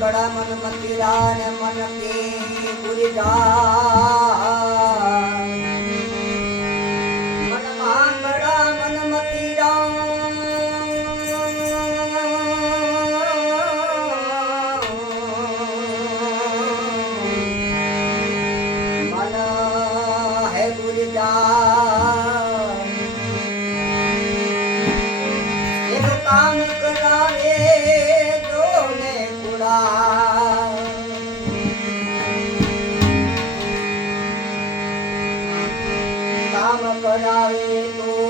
ગળા મન મંદિરા ને મન કી પૂરી કરાવે તો